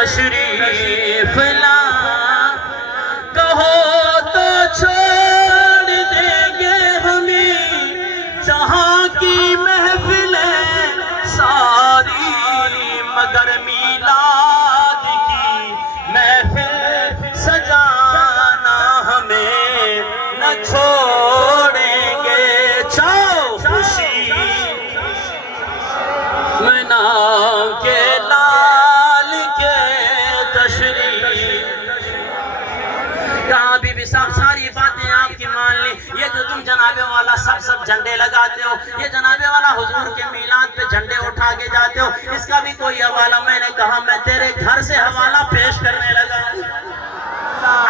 تشریف لا، کہو تو چھوڑ دیں گے ہمیں جہاں کی محفلیں ساری، مگر میلاد کی محفل سجانا ہمیں نہ چھوڑیں گے۔ چاہو خوشی نام کے لال کے تشریف۔ کہاں بی بی صاحب ساری باتیں آپ کی مان لی، یہ جو تم جناب والا سب جھنڈے لگاتے ہو، یہ جناب والا حضور کے میلاد پہ جھنڈے اٹھا کے جاتے ہو، اس کا بھی کوئی حوالہ؟ میں نے کہا میں تیرے گھر سے حوالہ پیش کرنے لگا۔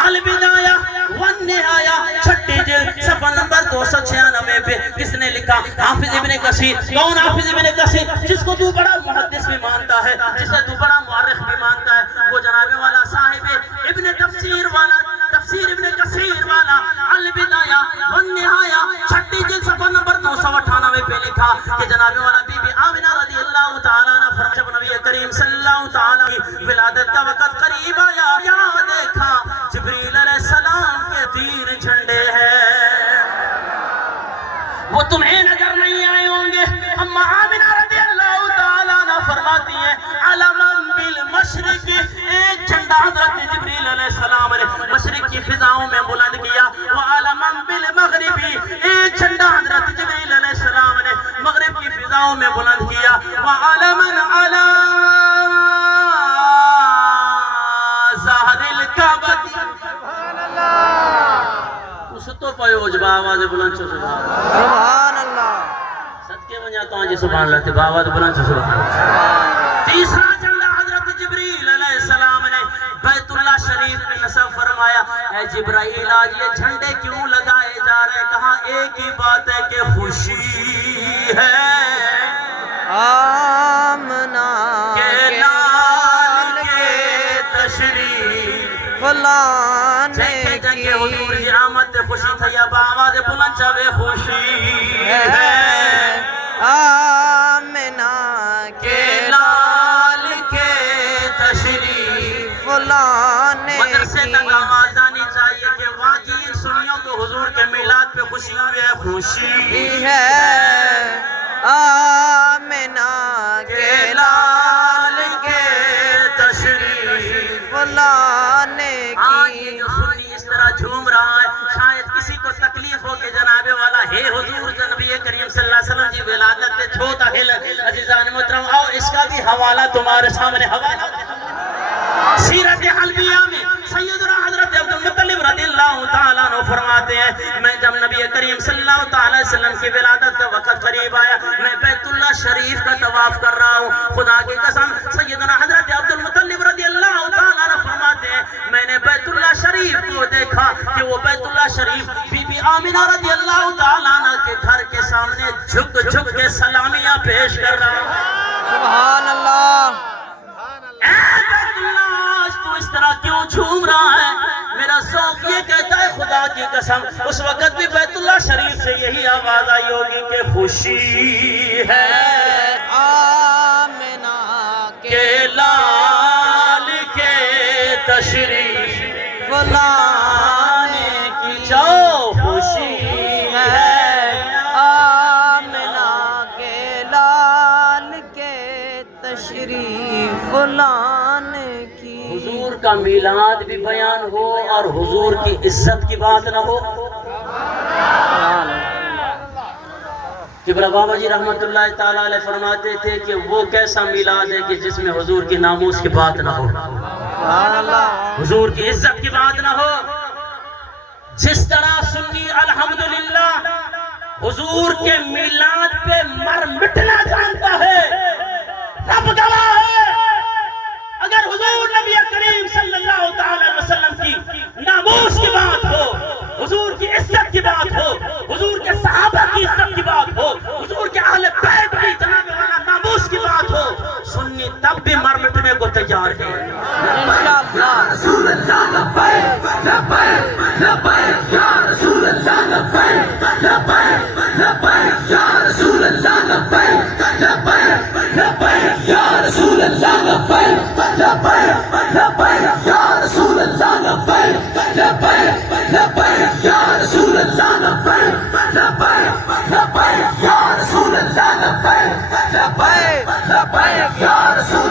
البدایہ والنہایہ چھٹی جلد صفحہ نمبر 296 پہ کس نے لکھا؟ حافظ ابن کثیر۔ کون حافظ ابن کثیر؟ جس کو تو بڑا محدث بھی مانتا ہے، جسے تو بڑا مورخ بھی مانتا ہے، وہ جناب والا صاحب ابن تفسیر والا، تفسیر ابن کثیر والا، البدایہ والنہایہ چھٹی جلد صفحہ نمبر 298 پہ لکھا کہ جناب والا بی بی آمنہ رضی اللہ تعالیٰ عنہ فرمایا جب نبی کریم صلی اللہ تعالیٰ کی ولادت کا وقت قریب آیا، کیا دیکھا؟ جبریل علیہ السلام کے 3 جھنڈے ہیں، وہ تمہیں نظر نہیں آئے ہوں گے۔ اما آمنہ رضی اللہ تعالیٰ عنہ فرماتی ہیں علماً بالمشرق، ایک جھنڈا حضرت جبریل علیہ السلام نے مشرق کی فضاؤں میں بلند کیا، وعلماً بالمغربی، ایک جھنڈا حضرت جبریل علیہ السلام نے مغرب کی فضاؤں میں بلند کیا، وعلماً علی ظہر الکعبہ۔ اس تو پیوج با آواز بلند چھو سبحان اللہ، صدقے ونجا تو آنجی سبحان اللہ تے با آواز بلند چھو سبحان اللہ۔ تیسرا جھنڈا حضرت جبریل علیہ السلام نے بیت اللہ شریف میں نصب فرمایا۔ اے جبرائیل آج یہ جھنڈے کیوں لگائے جا رہے ہیں؟ کہاں ایک ہی بات ہے کہ خوشی ہے آمنہ کہ لال کے تشریف لانے کی حضور کی آمد خوشی تھا یا باواز بلند چاوے خوشی ہے آمنہ کہ لال کے تشریف لانے مدرسے تک آواز آنی چاہیے کہ واقعی سنیوں تو حضور کے میلاد پہ خوشی ہوئی ہے، خوشی ہے آمنہ کہ لال کے تشریف لانے یہ جو سنی اس طرح جھوم رہا ہے، شاید کسی کو تکلیف ہو کہ جناب والا ہے حضور نبی کریم صلی اللہ علیہ وسلم جی ولادت تے چھوٹا ہل۔ عزیزان محترم آؤ اس کا بھی حوالہ تمہارے سامنے، حوالہ سیرت حلبیہ میں سیدنا حضرت عبد المطلب رضی اللہ تعالیٰ عنہ فرماتے ہیں میں جب نبی کریم صلی اللہ تعالیٰ علیہ وسلم کی ولادت کا وقت قریب آیا، میں بیت اللہ شریف کا طواف کر رہا ہوں، خدا کی قسم سیدنا حضرت عبد المطلب رضی اللہ تعالیٰ عنہ فرماتے ہیں میں نے بیت اللہ شریف کو دیکھا کہ وہ بیت اللہ شریف بی بی آمنہ رضی اللہ تعالیٰ عنہ کے گھر کے سامنے جھک کے سلامیاں پیش کر رہا ہے۔ سبحان اللہ، اے بیت اللہ آج تو اس طرح کیوں جھوم رہا ہے؟ میرا ذوق یہ کہتا ہے خدا کی قسم اس وقت بھی بیت اللہ شریف سے یہی آواز آئی ہوگی کہ خوشی ہے آمنہ کہ لال کے تشریف لانے کی جاؤ، خوشی ہے آمنہ کے لال کے تشریف لانے کی۔ حضور کا میلاد بھی بیان ہو اور حضور کی عزت کی بات نہ ہو۔ کبرا بابا جی رحمت اللہ تعالیٰ علیہ فرماتے تھے کہ وہ کیسا میلاد ہے کہ جس میں حضور کی ناموس کی بات نہ ہو، حضور کی عزت کی بات نہ ہو۔ جس طرح سنی الحمدللہ حضور کے میلاد پہ مر مٹنا جانتا ہے، رب گواہ ہے اگر حضور نبی کریم صلی اللہ تعالیٰ وسلم کی ناموس کی بات ہو، حضور کی عزت کی بات ہو، حضور کے صحابہ کی عزت کی بات ہو، حضور کے اہل بیت کی جناب والا ناموس کی بات ہو، سنی تب بھی مر مٹنے کو تیار ہے۔ انشاءاللہ رسول اللہ لبیک لبیک لبیک یا رسول اللہ لبیک لبیک لبیک یا رسول اللہ لبیک لبیک لبیک یا رسول اللہ لبیک لبیک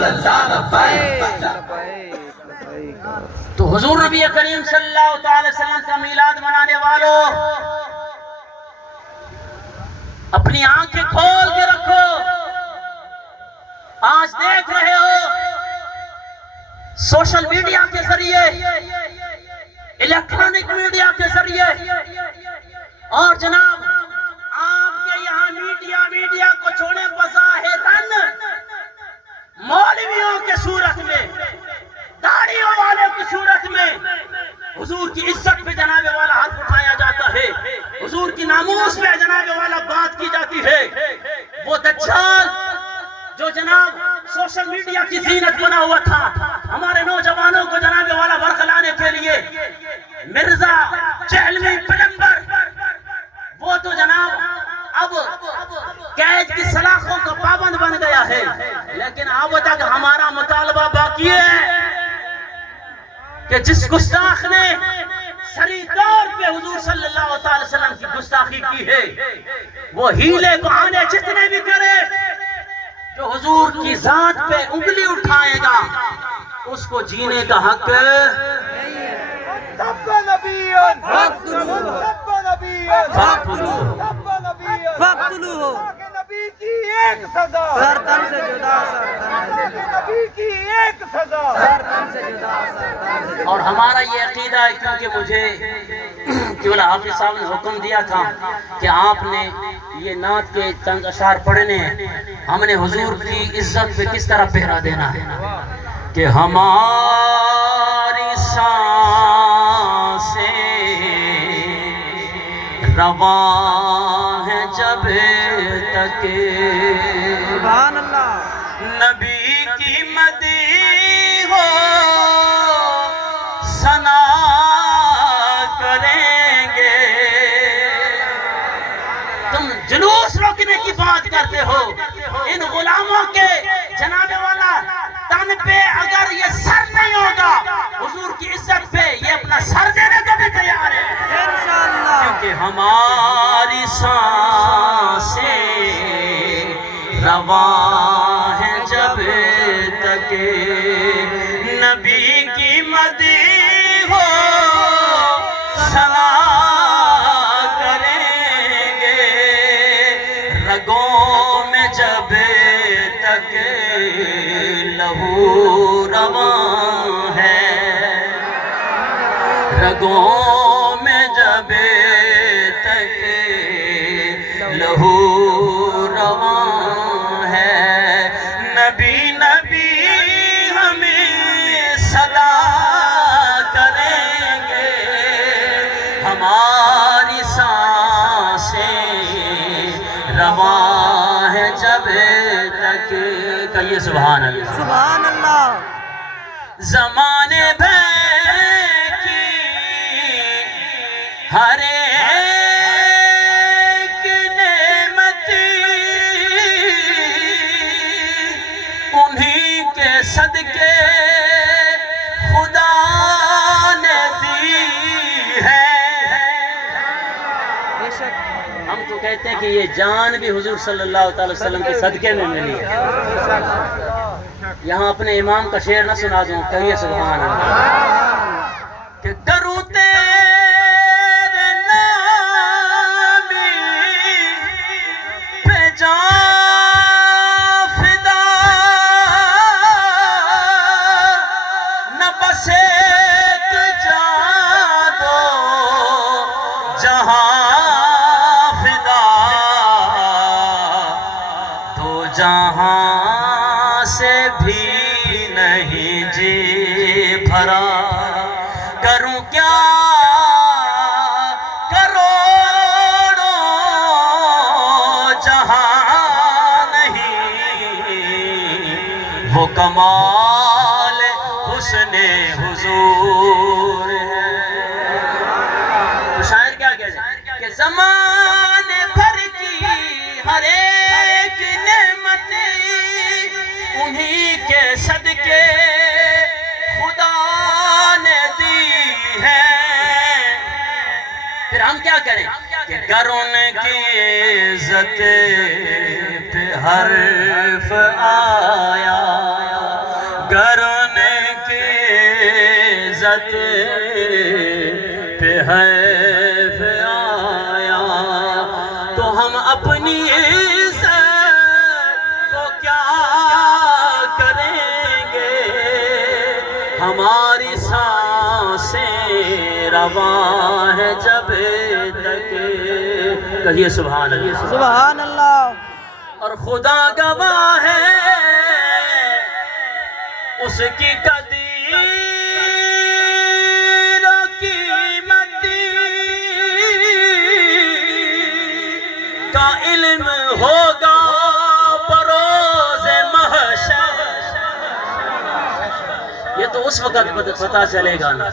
رسول اللہ لبیک تو حضور نبی کریم صلی اللہ تعالی وسلم کا میلاد منانے والوں، اپنی آنکھیں کھول کے رکھو. آج دیکھ رہے ہو سوشل میڈیا کے ذریعے، الیکٹرانک میڈیا کے ذریعے، اور جناب آپ کے یہاں میڈیا کو چھوڑیں، بظاہراً مولویوں کے صورت میں، داڑھیوں والے کی صورت میں حضور کی عزت پہ جناب والا ہاتھ اٹھایا جاتا ہے، حضور کی ناموس پہ جناب والا بات کی جاتی ہے. وہ دجال جو جناب سوشل میڈیا کی زینت بنا ہوا تھا ہمارے نوجوانوں کو جناب والا برخلانے کے لیے، مرزا چہلوی پیغمبر، وہ تو جناب اب قید کی سلاخوں کا پابند بن گیا ہے. لیکن اب تک ہمارا مطالبہ باقی ہے کہ جس گستاخ نے سری طور پہ حضور صلی اللہ علیہ وسلم کی گستاخی کی ہے، وہ ہیلے بہانے جتنے بھی کرے، جو حضور کی ذات پہ انگلی اٹھائے گا اس کو جینے کا حق اور ہمارا یہ عقیدہ ہے، کیونکہ مجھے کیولا حافظ صاحب نے حکم دیا تھا کہ آپ نے یہ نعت کے چند اشعار پڑھنے ہیں، ہم نے حضور کی عزت پہ کس طرح پہرا دینا ہے کہ ہماری سانسیں رواں ہے جب تک سبحان اللہ نبی کی مدیح ہو ثنا کریں گے. تم جلوس روکنے کی بات کرتے ہو، ان غلاموں کے جناب والا تن پہ اگر یہ سر نہیں ہوگا، حضور کی عزت پہ یہ اپنا سر دینے کو بھی تیار ہے، انشاءاللہ. کیونکہ ہماری سانسیں رواں ہے جب تک نبی کی مدیح ہو ثنا کریں گے. رگوں میں جب تک لہو رواں ہے، رگوں میں جب تک لہو رواں ہے، نبی نبی ہمیں صدا کریں گے. ہماری سانسیں رواں ہے جب تک. کہیے سبحان اللہ. سبحان اللہ. زمانے بھر کی ہر ایک نعمت انہی کے صدقے خدا نے دی ہے. بے شک. ہم تو کہتے ہیں کہ یہ جان بھی حضور صلی اللہ تعالی وسلم کے صدقے میں ملی ہے. یہاں اپنے امام کا شعر نہ سنا دوں، کہیے سبحان اللہ. کہ کروں تیرے نام پہ جان فدا، نہ بس ایک جان دو جہاں فدا، دو جہاں سے بھی نہیں جی بھرا. کروں کیا کروڑوں جہاں نہیں، وہ کمال حسن حضور ہے. تو شاعر کیا کہتے ہیں کہ زمانے بھر کی ہر ایک نعمت انہی کے صدقے خدا نے دی ہے. پھر ہم کیا کریں کہ گر ان کی عزت پہ حرف آیا اگر انہیں کی عزت پہ حیف آیا تو ہم اپنی عزت کو کیا کریں گے؟ ہماری سانسیں رواں ہے جب تک، کہیے سبحان اللہ، سبحان اللہ، اور خدا گواہ ہے اس کی قدیر و قیمتی کا علم ہوگا بروز محشر۔ یہ تو اس وقت پتہ چلے گا نا،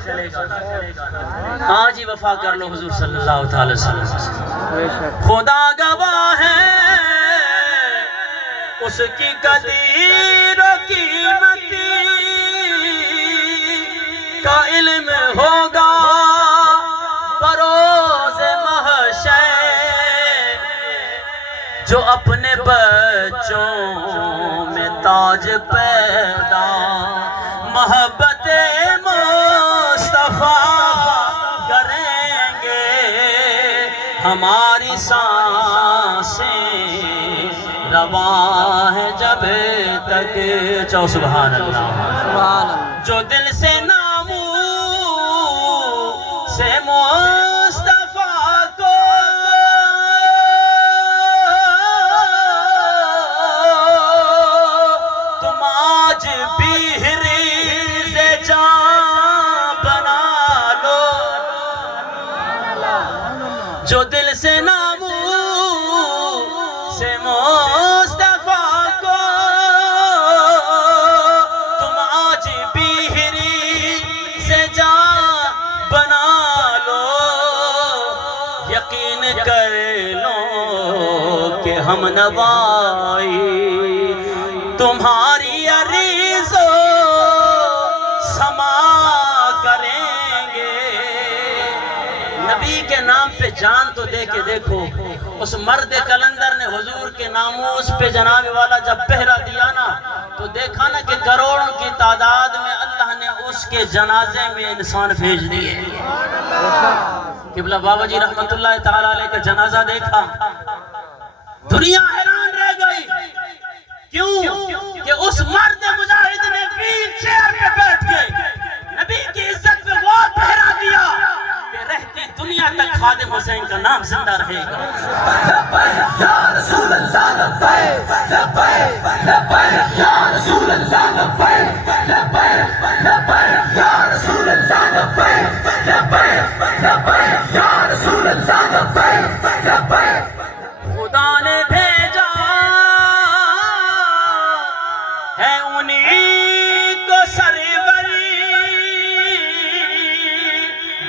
آج ہی وفا کر لو حضور صلی اللہ تعالی وسلم۔ خدا گواہ ہے اس کی قدیر و قیمتی کا علم ہوگا بروز محشر، جو اپنے بچوں میں تاج پیدا محبت مصطفیٰ کریں گے، ہماری سانسیں رواں ہے جب تک، چاہو سبحان اللہ، سبحان اللہ، جو دل سے نامو سے مصطفیٰ کو تم آج بھی ریز جان بنا لو، جو دل سے نامو سے مصطفیٰ کو تم آج بھی ریز جان بنا لو، یقین کر لو کہ ہم نوائی تمہاری عریض و سما کریں گے۔ نبی کے نام پہ جان تو دے کے دیکھو، اس مرد کلندر نے حضور کے ناموس پہ جناب والا جب پہرا دیا نا تو دیکھا نا کہ کروڑوں کی تعداد میں اللہ نے اس کے جنازے میں انسان بھیج دیے۔ قبلہ بابا جی رحمت اللہ تعالیٰ علیہ کا جنازہ دیکھا، دنیا حیران رہ گئی، کیوں کہ اس مرد مجاہد نے ویل چیئر پہ بیٹھ کے نبی کی عزت پہ وہ پہرا دیا کہ رہتی دنیا تک خادم حسین کا نام زندہ رہے گا۔ یا رسول اللہ لبیک لبیک لبیک یا رسول اللہ لبیک لبیک لبیک یا رسول اللہ لبیک لبیک لبیک یا رسول اللہ لبیک لبیک۔ خدا نے بھیجا ہے انہیں کو سروری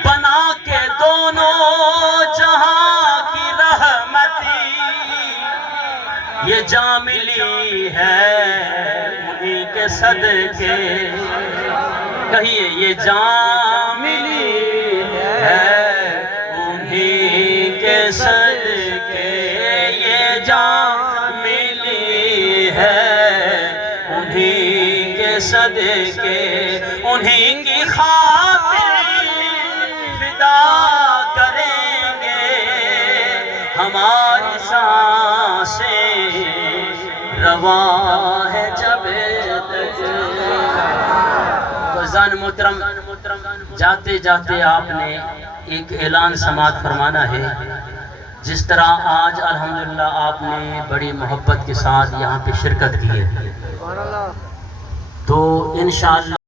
بنا کے دونوں جہاں کی رحمتی، یہ جاں ملی ہے انہیں کے صدقے، کہیے یہ جاں ملی ہے انہیں کے صدقے، یہ جاں ملی ہے انہیں کے صدقے، انہیں کی خاطر فدا کریں گے، ہماری سانسیں رواں ہے جب تک۔ تو عزیزان محترم، جاتے جاتے آپ نے ایک اعلان سماعت فرمانا ہے، جس طرح آج الحمدللہ آپ نے بڑی محبت کے ساتھ یہاں پہ شرکت کی ہے، تو انشاءاللہ